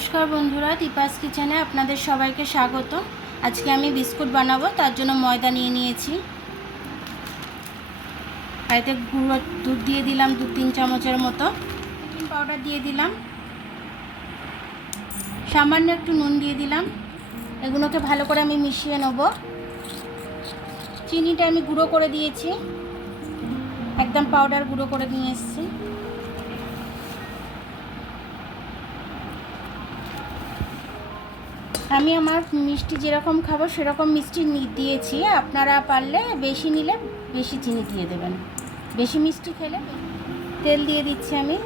নমস্কার বন্ধুরা, দীপাস কিচেনে আপনাদের সবাইকে স্বাগত। আজকে আমি বিস্কুট বানাবো, তার জন্য ময়দা নিয়ে নিয়েছি। এতে গুঁড়ো দুধ দিয়ে দিলাম 2-3 চামচের মতো, বেকিং পাউডার দিয়ে দিলাম, সামান্য একটু নুন দিয়ে দিলাম। এগুলোকে ভালো করে আমি মিশিয়ে নেব। চিনিটা আমি গুঁড়ো করে দিয়েছি, একদম পাউডার গুঁড়ো করে নিয়ে এসেছি। আমি আমার মিষ্টি যেরকম খাবো সেরকম মিষ্টি দিয়েছি। আপনারা পারলে বেশি নিলে বেশি চিনি দিয়ে দেবেন, বেশি মিষ্টি খেলে। তেল দিয়ে দিচ্ছি আমি।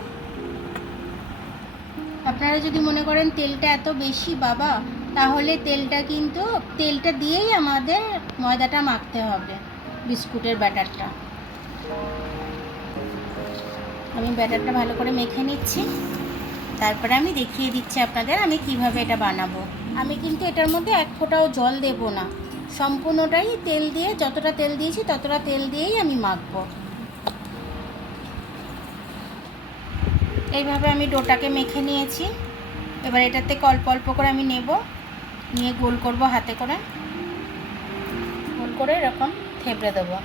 আপনারা যদি মনে করেন তেলটা এত বেশি বাবা, তাহলে তেলটা দিয়েই আমাদের ময়দাটা মাখতে হবে, বিস্কুটের ব্যাটারটা। আমি ব্যাটারটা ভালো করে মেখে নিচ্ছি, তারপরে আমি দেখিয়ে দিচ্ছি আপনাদের আমি কিভাবে এটা বানাবো। আমি কিন্তু এটার মধ্যে এক ফোঁটাও জল দেব না, সম্পূর্ণটাই তেল দিয়ে, যতটা তেল দিয়েছি ততটা তেল দিয়েই আমি মাখবো। এইভাবে আমি ডোটাকে মেখে নিয়েছি। এবার এটাতে অল্প অল্প করে আমি নিয়ে গোল করব, হাতে করে গোল করে এরকম থেবড়ে দেবো,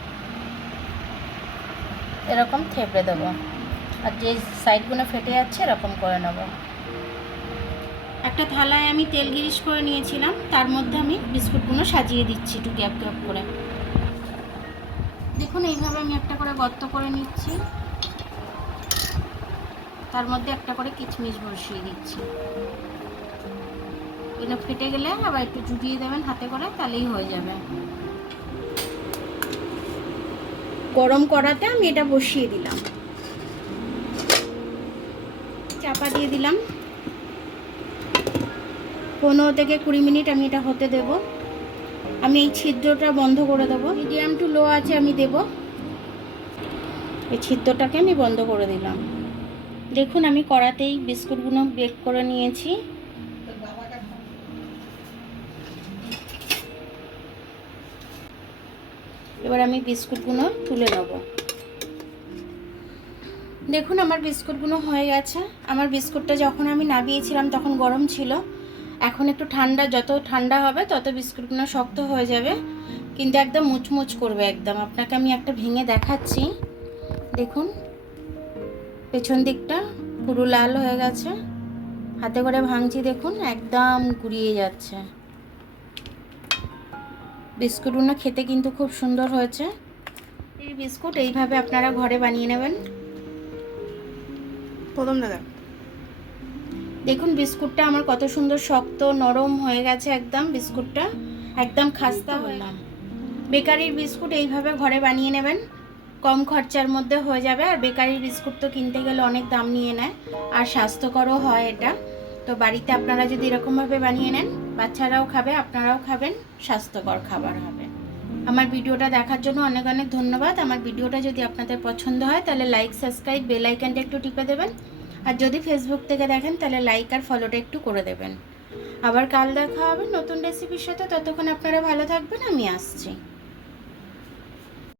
এরকম থেবড়ে দেবো। আর যে সাইডগুলো ফেটে যাচ্ছে এরকম করে নেব। একটা থালায় আমি তেল গ্রিস করে নিয়েছিলাম, তার মধ্যে আমি বিস্কুটগুলো সাজিয়ে দিচ্ছি একটু গ্যাপ গ্যাপ করে। দেখুন এইভাবে আমি একটা করে গর্ত করে নিচ্ছি, তার মধ্যে একটা করে কিচমিচ বসিয়ে দিচ্ছি। এটা ফেটে গেলে আবার একটু জুড়িয়ে দেবেন হাতে করে, তাহলেই হয়ে যাবে। গরম কড়াতে আমি এটা বসিয়ে দিলাম, চাপা দিয়ে দিলাম। 15 থেকে 20 মিনিট আমি এটা হতে দেব। আমি এই ছিদ্রটা বন্ধ করে দেবো, মিডিয়াম টু লো আছে আমি দেব। এই ছিদ্রটাকে আমি বন্ধ করে দিলাম। দেখুন আমি কড়াতেই বিস্কুটগুলো বেক করে নিয়েছি। এবার আমি বিস্কুটগুলো তুলে নেব। দেখুন আমার বিস্কুটগুলো হয়ে গেছে। আমার বিস্কুটটা যখন আমি নামিয়েছিলাম তখন গরম ছিল, এখন একটু ঠান্ডা, যত ঠান্ডা হবে তত বিস্কুটগুলো শক্ত হয়ে যাবে, কিন্তু একদম মুচমুচ করবে একদম। আপনাকে আমি একটা ভেঙে দেখাচ্ছি। দেখুন পেছন দিকটা পুরো লাল হয়ে গেছে, হাতে করে ভাঙছি, দেখুন একদম গুড়িয়ে যাচ্ছে। বিস্কুটগুলো খেতে কিন্তু খুব সুন্দর হয়েছে। এই বিস্কুট এইভাবে আপনারা ঘরে বানিয়ে নেবেন। প্রথম দাদা দেখুন বিস্কুটটা আমার কত সুন্দর শক্ত নরম হয়ে গেছে, একদম বিস্কুটটা একদম খাস্তা হলাম। বেকারির বিস্কুট এইভাবে ঘরে বানিয়ে নেবেন, কম খরচার মধ্যে হয়ে যাবে। আর বেকারির বিস্কুট তো কিনতে গেলে অনেক দাম নিয়ে নেয়, আর স্বাস্থ্যকরও হয় এটা। তো বাড়িতে আপনারা যদি এরকমভাবে বানিয়ে নেন, বাচ্চারাও খাবে, আপনারাও খাবেন, স্বাস্থ্যকর খাবার হবে। আমার ভিডিওটা দেখার জন্য অনেক অনেক ধন্যবাদ। আমার ভিডিওটা যদি আপনাদের পছন্দ হয় তাহলে লাইক, সাবস্ক্রাইব, বেল আইকনটা একটু টিপে দেবেন। আর যদি ফেসবুক থেকে দেখেন তাহলে লাইক আর ফলোটা একটু করে দেবেন। আবার কাল দেখা হবে নতুন রেসিপির সাথে। ততক্ষণ আপনারা ভালো থাকবেন, আমি আসছি।